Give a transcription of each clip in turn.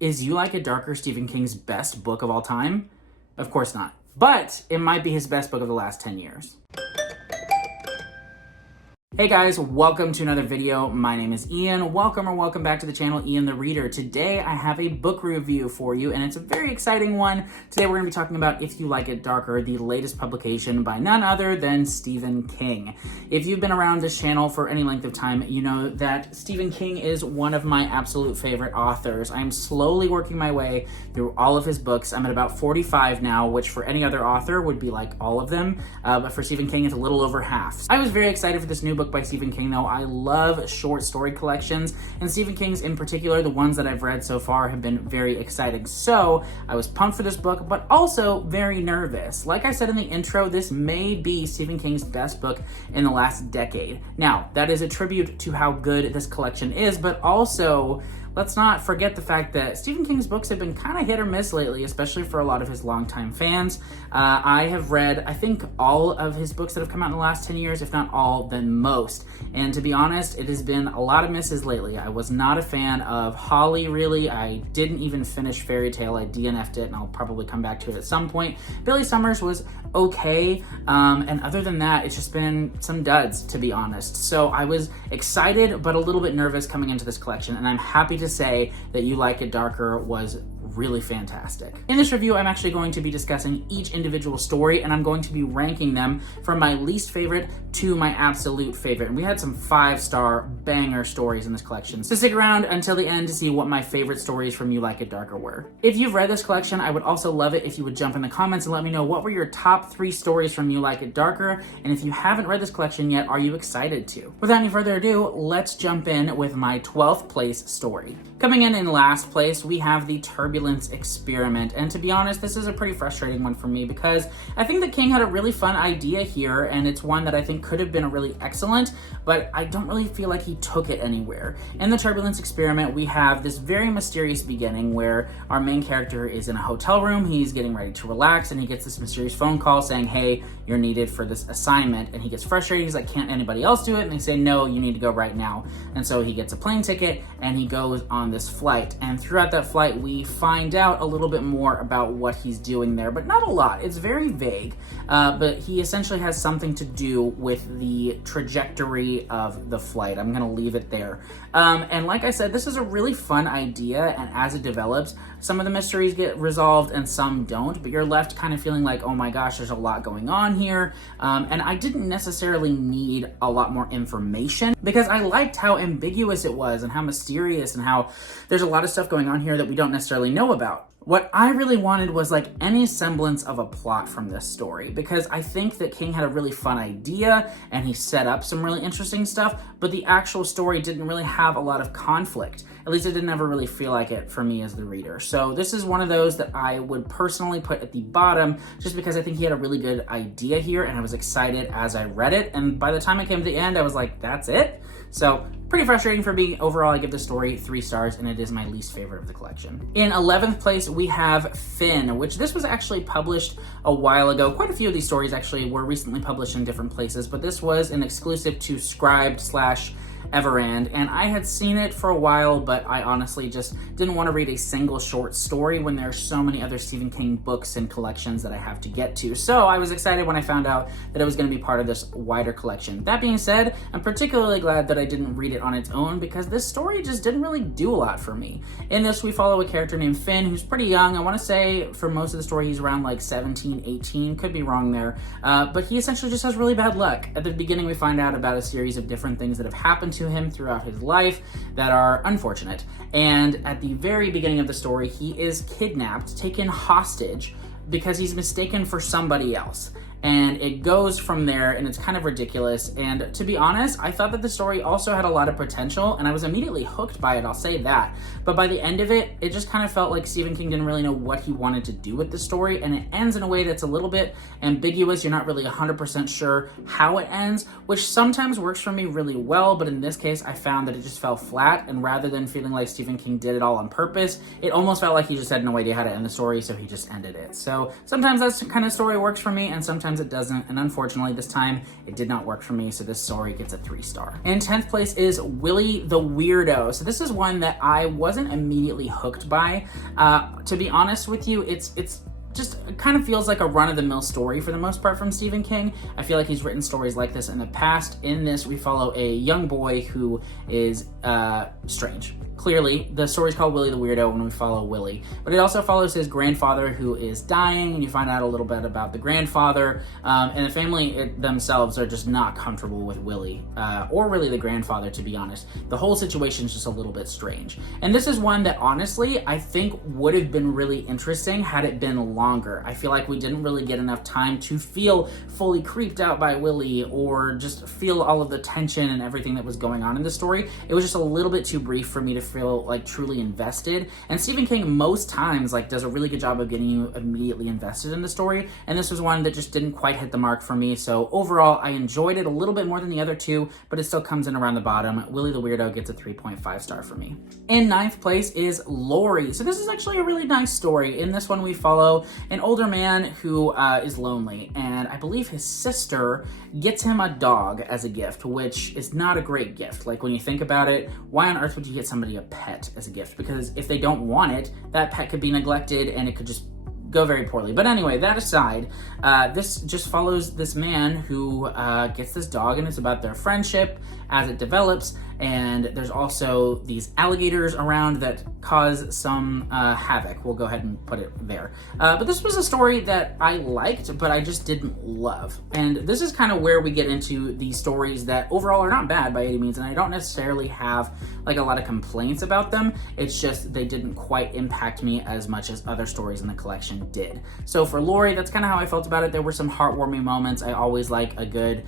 Is You Like It Darker Stephen King's best book of all time? Of course not. But it might be his best book of the last 10 years. Hey guys, welcome to another video. My name is Ian. Welcome back to the channel, Ian the Reader. Today I have a book review for you, and it's a very exciting one. Today we're going to be talking about If You Like It Darker, the latest publication by none other than Stephen King. If you've been around this channel for any length of time, you know that Stephen King is one of my absolute favorite authors. I'm slowly working my way through all of his books. I'm at about 45 now, which for any other author would be like all of them, but for Stephen King it's a little over half. I was very excited for this new book by Stephen King, though. I love short story collections, and Stephen King's in particular, the ones that I've read so far have been very exciting. So I was pumped for this book, but also very nervous. Like I said in the intro, this may be Stephen King's best book in the last decade. Now, that is a tribute to how good this collection is, but also let's not forget the fact that Stephen King's books have been kind of hit or miss lately, especially for a lot of his longtime fans. I have read, I think, all of his books that have come out in the last 10 years, if not all, then most. And to be honest, it has been a lot of misses lately. I was not a fan of Holly, really. I didn't even finish Fairy Tale. I DNF'd it, and I'll probably come back to it at some point. Billy Summers was okay, and other than that, it's just been some duds, to be honest. So I was excited, but a little bit nervous coming into this collection, and I'm happy to say that You Like It Darker was really fantastic. In this review, I'm actually going to be discussing each individual story, and I'm going to be ranking them from my least favorite to my absolute favorite. And we had some 5-star banger stories in this collection, so stick around until the end to see what my favorite stories from You Like It Darker were. If you've read this collection, I would also love it if you would jump in the comments and let me know what were your top 3 stories from You Like It Darker, and if you haven't read this collection yet, are you excited to? Without any further ado, let's jump in with my 12th place story. Coming in last place, we have The Turbulence Experiment, and to be honest, this is a pretty frustrating one for me because I think that King had a really fun idea here, and it's one that I think could have been a really excellent, but I don't really feel like he took it anywhere. In The Turbulence Experiment, we have this very mysterious beginning where our main character is in a hotel room, he's getting ready to relax, and he gets this mysterious phone call saying, hey, you're needed for this assignment, and he gets frustrated, he's like, can't anybody else do it? And they say, no, you need to go right now. And so he gets a plane ticket, and he goes on this flight, and throughout that flight, we find out a little bit more about what he's doing there, but not a lot. It's very vague, but he essentially has something to do with the trajectory of the flight. I'm gonna leave it there. And like I said, this is a really fun idea, and as it develops, some of the mysteries get resolved and some don't, but you're left kind of feeling like, oh my gosh, there's a lot going on here. And I didn't necessarily need a lot more information because I liked how ambiguous it was and how mysterious and how there's a lot of stuff going on here that we don't necessarily know about. What I really wanted was like any semblance of a plot from this story, because I think that King had a really fun idea and he set up some really interesting stuff, but the actual story didn't really have a lot of conflict. At least it didn't ever really feel like it for me as the reader. So this is one of those that I would personally put at the bottom just because I think he had a really good idea here and I was excited as I read it. And by the time I came to the end, I was like, that's it? So pretty frustrating for me. Overall, I give the story 3 stars, and it is my least favorite of the collection. In 11th place, we have Finn, which this was actually published a while ago. Quite a few of these stories actually were recently published in different places, but this was an exclusive to Scribd/Everand, and I had seen it for a while, but I honestly just didn't want to read a single short story when there are so many other Stephen King books and collections that I have to get to. So I was excited when I found out that it was going to be part of this wider collection. That being said, I'm particularly glad that I didn't read it on its own because this story just didn't really do a lot for me. In this, we follow a character named Finn who's pretty young. I want to say for most of the story, he's around like 17, 18, could be wrong there, but he essentially just has really bad luck. At the beginning, we find out about a series of different things that have happened to him throughout his life that are unfortunate. And at the very beginning of the story, he is kidnapped, taken hostage, because he's mistaken for somebody else. And it goes from there, and it's kind of ridiculous. And to be honest, I thought that the story also had a lot of potential, and I was immediately hooked by it, I'll say that. But by the end of it, it just kind of felt like Stephen King didn't really know what he wanted to do with the story, and it ends in a way that's a little bit ambiguous. You're not really 100% sure how it ends, which sometimes works for me really well, but in this case, I found that it just fell flat, and rather than feeling like Stephen King did it all on purpose, it almost felt like he just had no idea how to end the story, so he just ended it. So sometimes that kind of story works for me, and sometimes sometimes it doesn't, and unfortunately this time it did not work for me, so this story gets a 3-star. In 10th place is Willie the Weirdo. So this is one that I wasn't immediately hooked by. To be honest with you, it's just it kind of feels like a run-of-the-mill story for the most part from Stephen King. I feel like he's written stories like this in the past. In this, we follow a young boy who is strange. Clearly, the story's called Willie the Weirdo when we follow Willie, but it also follows his grandfather who is dying, and you find out a little bit about the grandfather, and the family themselves are just not comfortable with Willie, or really the grandfather, to be honest. The whole situation is just a little bit strange. And this is one that honestly, I think would have been really interesting had it been longer. I feel like we didn't really get enough time to feel fully creeped out by Willie or just feel all of the tension and everything that was going on in the story. It was just a little bit too brief for me to feel like truly invested. And Stephen King most times like does a really good job of getting you immediately invested in the story, and this was one that just didn't quite hit the mark for me. So overall, I enjoyed it a little bit more than the other two, but it still comes in around the bottom. Willie the Weirdo gets a 3.5 star for me. In 9th place is Lori. So this is actually a really nice story. In this one, we follow an older man who is lonely, and I believe his sister gets him a dog as a gift, which is not a great gift. Like, when you think about it, why on earth would you get somebody a pet as a gift? Because if they don't want it, that pet could be neglected and it could just go very poorly. But anyway, that aside, this just follows this man who gets this dog, and it's about their friendship as it develops. And there's also these alligators around that cause some havoc. We'll go ahead and put it there. But this was a story that I liked, but I just didn't love. And this is kind of where we get into these stories that overall are not bad by any means, and I don't necessarily have like a lot of complaints about them. It's just they didn't quite impact me as much as other stories in the collection did. So for Lori, that's kind of how I felt about it. There were some heartwarming moments. I always like a good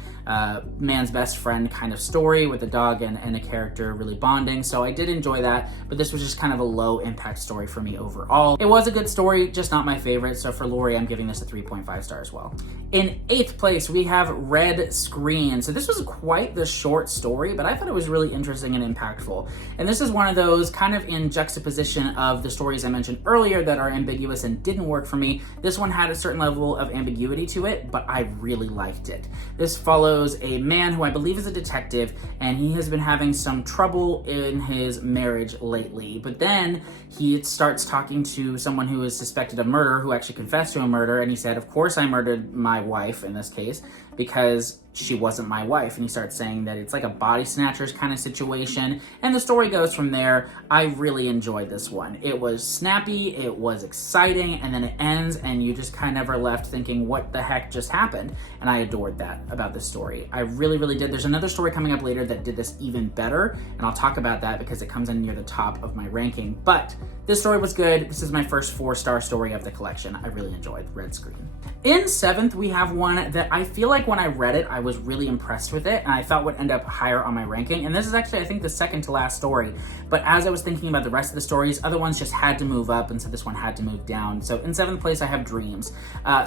man's best friend kind of story with a dog and a character really bonding, so I did enjoy that, but this was just kind of a low impact story for me overall. It was a good story, just not my favorite, so for Lori, I'm giving this a 3.5 star as well. In 8th place, we have Red Screen. So this was quite the short story, but I thought it was really interesting and impactful. And this is one of those kind of in juxtaposition of the stories I mentioned earlier that are ambiguous and didn't work for me. This one had a certain level of ambiguity to it, but I really liked it. This follows a man who I believe is a detective, and he has been having some trouble in his marriage lately. But then he starts talking to someone who is suspected of murder, who actually confessed to a murder, and he said, of course I murdered my wife in this case, because she wasn't my wife. And he starts saying that it's like a body snatchers kind of situation, and the story goes from there. I really enjoyed this one. It was snappy, it was exciting, and then it ends and you just kind of are left thinking, what the heck just happened? And I adored that about this story. I really, really did. There's another story coming up later that did this even better, and I'll talk about that because it comes in near the top of my ranking. But this story was good. This is my first 4-star story of the collection. I really enjoyed Red Screen. In 7th, we have one that I feel like when I read it, I was really impressed with it, and I thought would end up higher on my ranking. And this is actually, I think, the second to last story. But as I was thinking about the rest of the stories, other ones just had to move up, and so this one had to move down. So in 7th place, I have Dreams.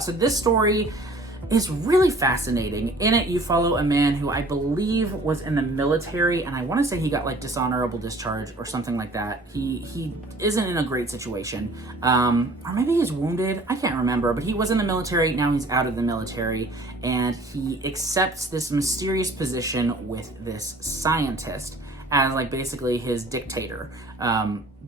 So this story is really fascinating. In it, you follow a man who I believe was in the military, and I want to say he got like dishonorable discharge or something like that. He isn't in a great situation, or maybe he's wounded. I can't remember, but he was in the military. Now he's out of the military, and he accepts this mysterious position with this scientist as like basically his dictator,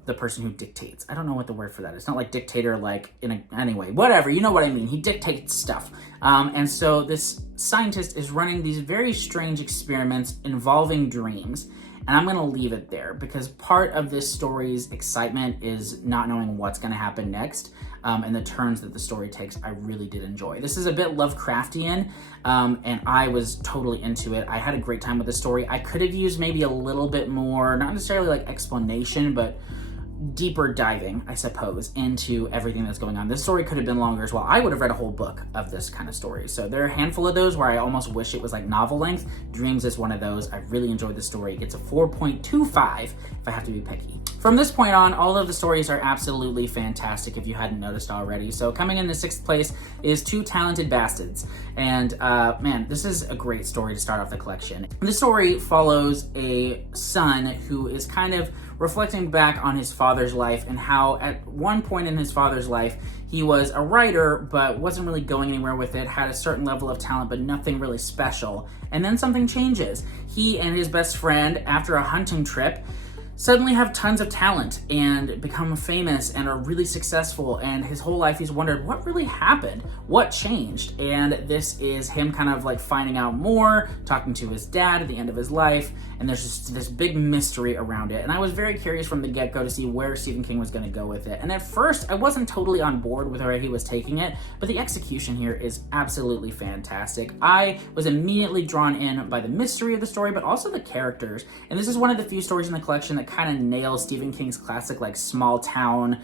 the person who dictates. I don't know what the word for that is. It's not like dictator like anyway, whatever, you know what I mean. He dictates stuff. And so this scientist is running these very strange experiments involving dreams. And I'm gonna leave it there because part of this story's excitement is not knowing what's gonna happen next, and the turns that the story takes, I really did enjoy. This is a bit Lovecraftian, and I was totally into it. I had a great time with the story. I could have used maybe a little bit more, not necessarily like explanation, but deeper diving, I suppose, into everything that's going on. This story could have been longer as well. I would have read a whole book of this kind of story. So there are a handful of those where I almost wish it was like novel length. Dreams is one of those. I really enjoyed the story. It gets a 4.25 if I have to be picky. From this point on, all of the stories are absolutely fantastic if you hadn't noticed already. So coming in the 6th place is Two Talented Bastards. And man, this is a great story to start off the collection. This story follows a son who is kind of reflecting back on his father's life and how at one point in his father's life, he was a writer, but wasn't really going anywhere with it, had a certain level of talent, but nothing really special. And then something changes. He and his best friend, after a hunting trip, suddenly have tons of talent and become famous and are really successful, and his whole life he's wondered what really happened, what changed. And this is him kind of like finding out more, talking to his dad at the end of his life, and there's just this big mystery around it. And I was very curious from the get-go to see where Stephen King was going to go with it. And at first I wasn't totally on board with where he was taking it, but the execution here is absolutely fantastic. I was immediately drawn in by the mystery of the story, but also the characters. And this is one of the few stories in the collection that kind of nails Stephen King's classic like small town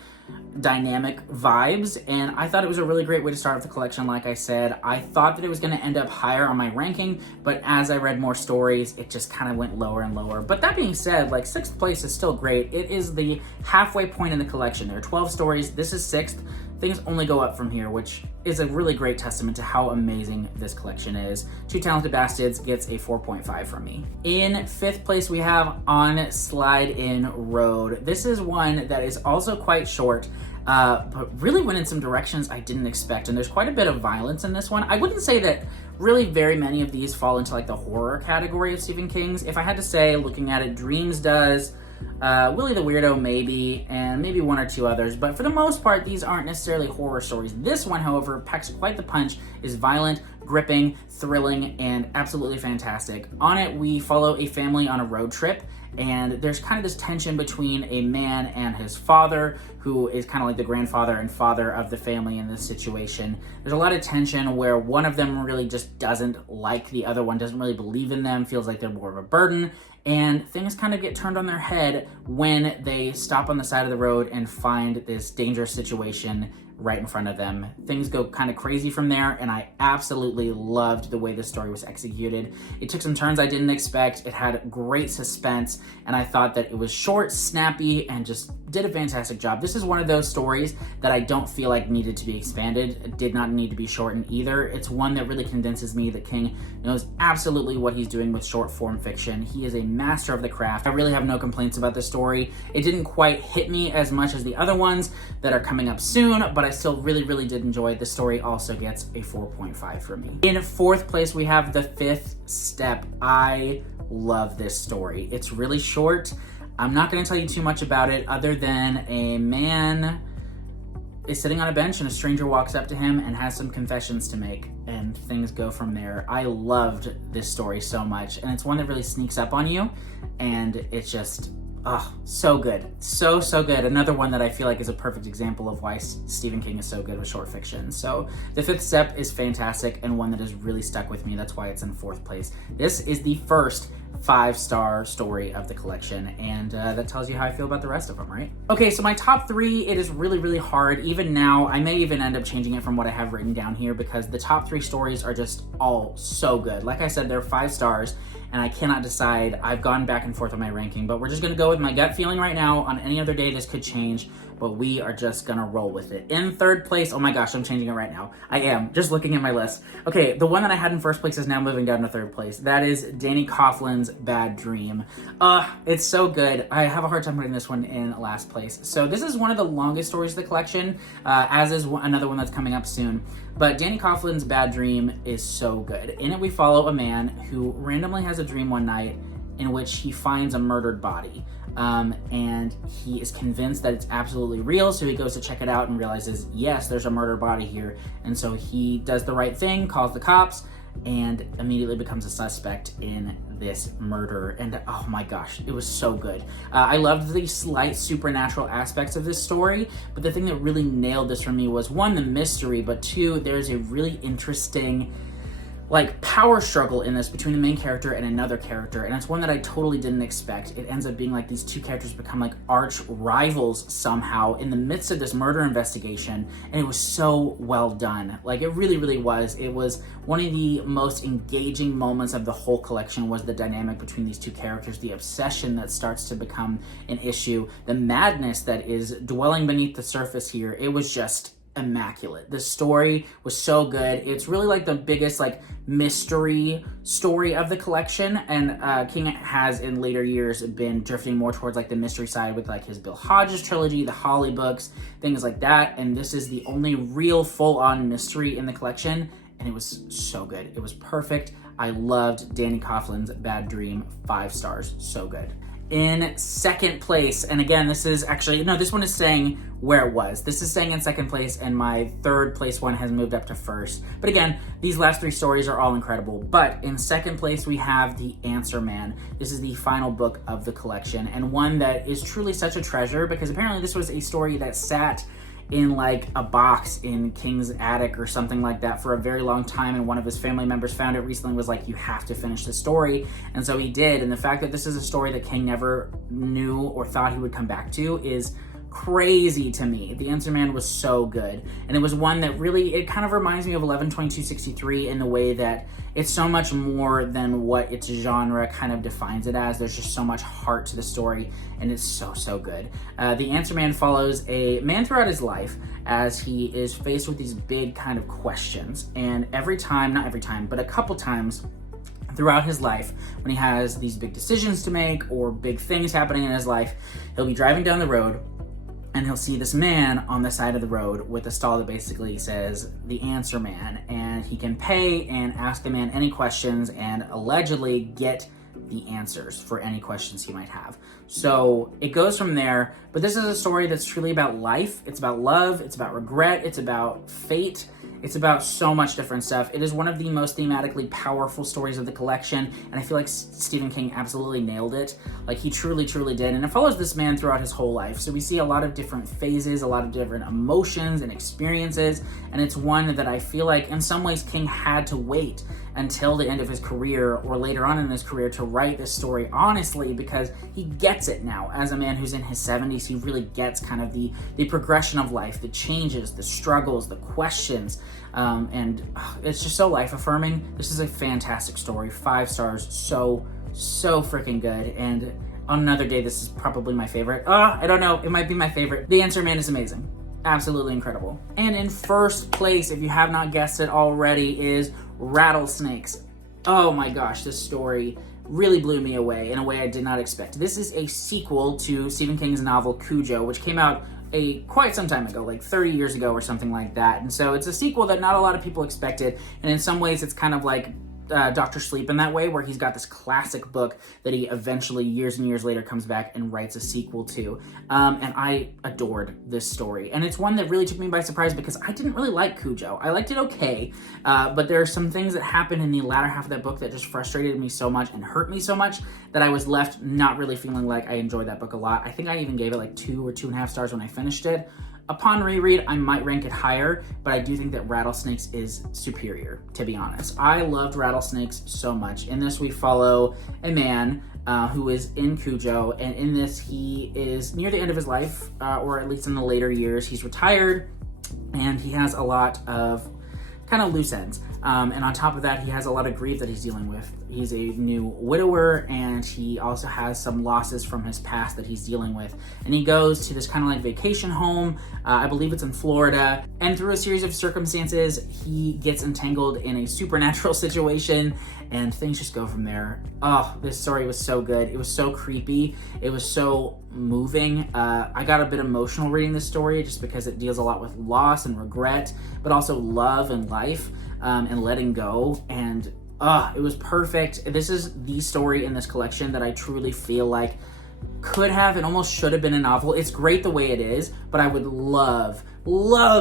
dynamic vibes, and I thought it was a really great way to start off the collection. Like I said, I thought that it was going to end up higher on my ranking, but as I read more stories, it just kind of went lower and lower. But that being said, like 6th place is still great. It is the halfway point in the collection. There are 12 stories. This is 6th. Things only go up from here, which is a really great testament to how amazing this collection is. Two Talented Bastards gets a 4.5 from me. In 5th place, we have On Slide-In Road. This is one that is also quite short, but really went in some directions I didn't expect, and there's quite a bit of violence in this one. I wouldn't say that really very many of these fall into like the horror category of Stephen King's. If I had to say, looking at it, Dreams does, Willie the Weirdo maybe, and maybe one or two others, but for the most part these aren't necessarily horror stories. This one, however, packs quite the punch, is violent, gripping, thrilling, and absolutely fantastic. On it, we follow a family on a road trip, and there's kind of this tension between a man and his father, who is kind of like the grandfather and father of the family in this situation. There's a lot of tension where one of them really just doesn't like the other one, doesn't really believe in them, feels like they're more of a burden, and things kind of get turned on their head when they stop on the side of the road and find this dangerous situation right in front of them. Things go kind of crazy from there, and I absolutely loved the way this story was executed. It took some turns I didn't expect. It had great suspense, and I thought that it was short, snappy, and just did a fantastic job. This is one of those stories that I don't feel like needed to be expanded. It did not need to be shortened either. It's one that really convinces me that King knows absolutely what he's doing with short form fiction. He is a master of the craft. I really have no complaints about this story. It didn't quite hit me as much as the other ones that are coming up soon, but I still really did enjoy it. The story also gets a 4.5 from me. In 4th place, we have The Fifth Step. I love this story. It's really short. I'm not going to tell you too much about it other than a man is sitting on a bench and a stranger walks up to him and has some confessions to make, and things go from there. I loved this story so much, and it's one that really sneaks up on you, and it's just, oh, so good. So good. Another one that I feel like is a perfect example of why Stephen King is so good with short fiction. So The Fifth Step is fantastic and one that has really stuck with me. That's why it's in 4th place. This is the first 5-star story of the collection, and that tells you how I feel about the rest of them, right? Okay, so my top 3, it is really hard. Even now, I may even end up changing it from what I have written down here because the top 3 stories are just all so good. Like I said, they're 5 stars, and I cannot decide. I've gone back and forth on my ranking, but we're just gonna go with my gut feeling right now. On any other day, this could change, but we are just gonna roll with it. In 3rd place, oh my gosh, I'm changing it right now. I am, just looking at my list. Okay, the one that I had in 1st place is now moving down to 3rd place. That is Danny Coughlin's Bad Dream. It's so good. I have a hard time putting this one in last place. So this is one of the longest stories of the collection, as is another one that's coming up soon. But Danny Coughlin's Bad Dream is so good. In it, we follow a man who randomly has a dream one night in which he finds a murdered body. And he is convinced that it's absolutely real, so he goes to check it out and realizes, yes, there's a murdered body here. And so he does the right thing, calls the cops, and immediately becomes a suspect in this murder. And oh my gosh, it was so good. I loved the slight supernatural aspects of this story, but the thing that really nailed this for me was, 1, the mystery, but 2, there's a really interesting like power struggle in this between the main character and another character, and it's one that I totally didn't expect. It ends up being like these two characters become like arch rivals somehow in the midst of this murder investigation, and it was so well done. Like it really was. It was one of the most engaging moments of the whole collection, was the dynamic between these two characters, the obsession that starts to become an issue, the madness that is dwelling beneath the surface here. It was just immaculate. The story was so good. It's really like the biggest like mystery story of the collection, and King has in later years been drifting more towards like the mystery side with like his Bill Hodges trilogy, the Holly books, things like that, and this is the only real full-on mystery in the collection, and it was so good. It was perfect. I loved Danny Coughlin's Bad Dream, 5 stars, so good. In second place, and again, this is actually, no, this one is staying where it was. This is staying in second place, and my third place one has moved up to first. But again, these last 3 stories are all incredible. But in second place, we have The Answer Man. This is the final book of the collection, and one that is truly such a treasure, because apparently this was a story that sat in like a box in King's attic or something like that for a very long time, and one of his family members found it recently and was like, you have to finish the story, and so he did. And the fact that this is a story that King never knew or thought he would come back to is crazy to me. The Answer Man was so good, and it was one that really, it kind of reminds me of 11/22/63 in the way that it's so much more than what its genre kind of defines it as. There's just so much heart to the story, and it's so good. The Answer Man follows a man throughout his life as he is faced with these big kind of questions, and every time, not every time, but a couple times throughout his life, when he has these big decisions to make or big things happening in his life, he'll be driving down the road and he'll see this man on the side of the road with a stall that basically says The Answer Man, and he can pay and ask the man any questions and allegedly get the answers for any questions he might have. So it goes from there, but this is a story that's truly about life. It's about love, it's about regret, it's about fate. It's about so much different stuff. It is one of the most thematically powerful stories of the collection, and I feel like Stephen King absolutely nailed it. Like, he truly did, and it follows this man throughout his whole life. So we see a lot of different phases, a lot of different emotions and experiences, and it's one that I feel like in some ways King had to wait until the end of his career or later on in his career to write this story honestly, because he gets it now. As a man who's in his 70s, he really gets kind of the progression of life, the changes, the struggles, the questions, and it's just so life-affirming. This is a fantastic story, 5 stars, so freaking good. And on another day, this is probably my favorite. I don't know, it might be my favorite. The Answer Man is amazing. Absolutely incredible. And in first place, if you have not guessed it already, is Rattlesnakes. Oh my gosh, this story really blew me away in a way I did not expect. This is a sequel to Stephen King's novel Cujo, which came out quite some time ago, like 30 years ago or something like that. And so it's a sequel that not a lot of people expected, and in some ways it's kind of like Dr. Sleep in that way, where he's got this classic book that he eventually, years and years later, comes back and writes a sequel to. And I adored this story. And it's one that really took me by surprise because I didn't really like Cujo. I liked it okay, but there are some things that happened in the latter half of that book that just frustrated me so much and hurt me so much that I was left not really feeling like I enjoyed that book a lot. I think I even gave it like 2 or 2.5 stars when I finished it. Upon reread, I might rank it higher, but I do think that Rattlesnakes is superior, to be honest. I loved Rattlesnakes so much. In this, we follow a man who is in Cujo, and in this, he is near the end of his life, or at least in the later years. He's retired, and he has a lot of kind of loose ends. And on top of that, he has a lot of grief that he's dealing with. He's a new widower, and he also has some losses from his past that he's dealing with. And he goes to this kind of like vacation home, I believe it's in Florida, and through a series of circumstances, he gets entangled in a supernatural situation, and things just go from there. Oh, this story was so good. It was so creepy. It was so moving. I got a bit emotional reading this story just because it deals a lot with loss and regret, but also love and life, and letting go. And it was perfect. This is the story in this collection that I truly feel like could have and almost should have been a novel. It's great the way it is, but I would love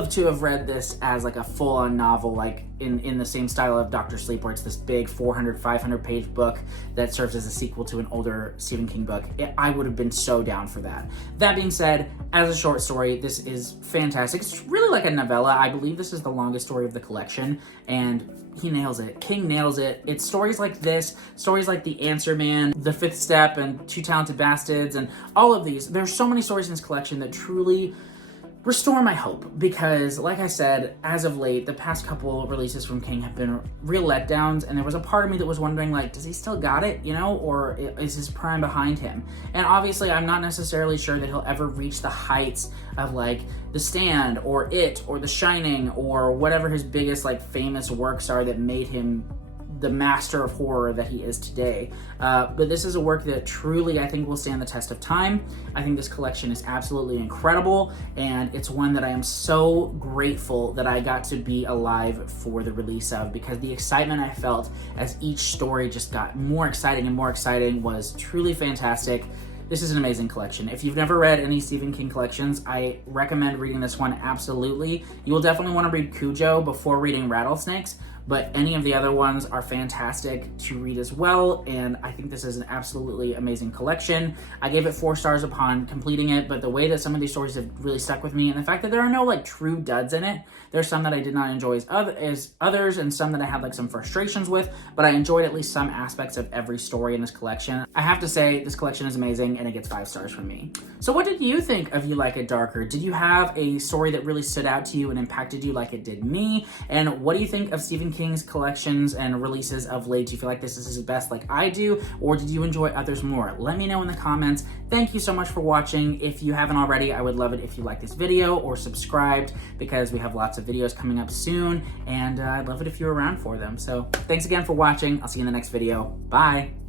to have read this as like a full-on novel, like in the same style of Dr. Sleep, where it's this big 400, 500 page book that serves as a sequel to an older Stephen King book. I would have been so down for that. That being said, as a short story, this is fantastic. It's really like a novella. I believe this is the longest story of the collection, and he nails it. King nails it. It's stories like this, stories like The Answer Man, The Fifth Step, and Two Talented Bastards, and all of these. There's so many stories in this collection that truly restore my hope, because like I said, as of late, the past couple releases from King have been real letdowns, and there was a part of me that was wondering, like, does he still got it, you know, or is his prime behind him? And obviously I'm not necessarily sure that he'll ever reach the heights of like The Stand or It or The Shining or whatever his biggest like famous works are that made him the master of horror that he is today. But this is a work that truly I think will stand the test of time. I think this collection is absolutely incredible, and it's one that I am so grateful that I got to be alive for the release of, because the excitement I felt as each story just got more exciting and more exciting was truly fantastic. This is an amazing collection. If you've never read any Stephen King collections, I recommend reading this one absolutely. You will definitely want to read Cujo before reading Rattlesnakes, but any of the other ones are fantastic to read as well, and I think this is an absolutely amazing collection. I gave it 4 stars upon completing it, but the way that some of these stories have really stuck with me, and the fact that there are no like true duds in it, there's some that I did not enjoy as others, and some that I had like some frustrations with, but I enjoyed at least some aspects of every story in this collection. I have to say, this collection is amazing, and it gets 5 stars from me. So what did you think of You Like It Darker? Did you have a story that really stood out to you and impacted you like it did me? And what do you think of Stephen King's collections and releases of late? Do you feel like this is his best like I do, or did you enjoy others more? Let me know in the comments. Thank you so much for watching. If you haven't already, I would love it if you like this video or subscribed, because we have lots of videos coming up soon, and I'd love it if you were around for them. So thanks again for watching. I'll see you in the next video. Bye.